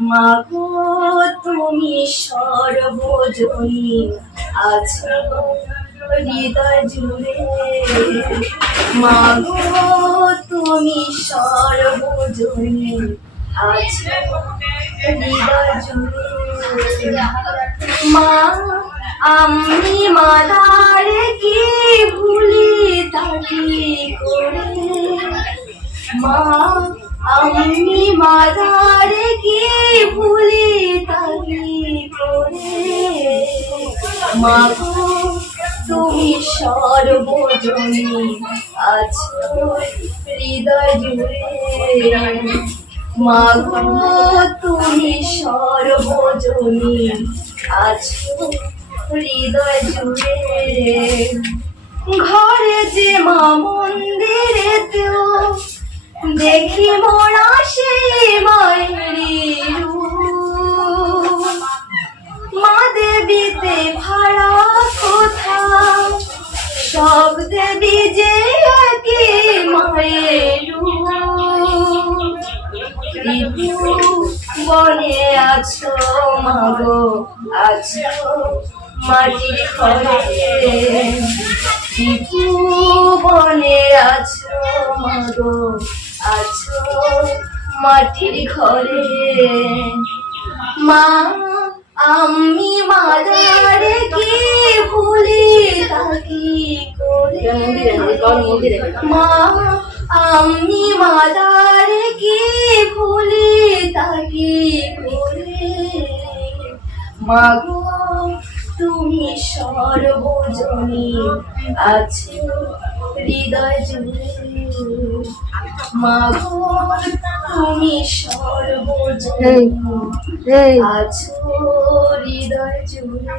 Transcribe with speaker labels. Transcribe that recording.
Speaker 1: মাগো, তুমি সর্বজনী আছো, হৃদয় জুড়ে। মাগো, তুমি সর্বজনী আছো, হৃদয় জুড়ে। মা, আমি মাদারে কি ভুলি তাকি করে? মা, আমি মাদারে ভুলি তাকি করে মা তুমি সর্বজনী আছো হৃদয় জুড়ে। মা তুমি সর্বজনী আছো হৃদয় জুড়ে। ঘরে যে মা মন্দিরেতেও দেখি মোরা সেই মায়েরই রূপ। ঋতু বনে আছো মাগো, আছো মাটির ঋতু বনে আছো মাগো, আছো মাটির ঘরে মা, আমি মাদারে কি ভুলি মা আমি মাদারে কি ভুলি তাকি করে মাগো তুমি সর্বজনী আছো হৃদয় জুড়ে। মাগো তুমি সর্বজনী আছো হৃদয় জুড়ে।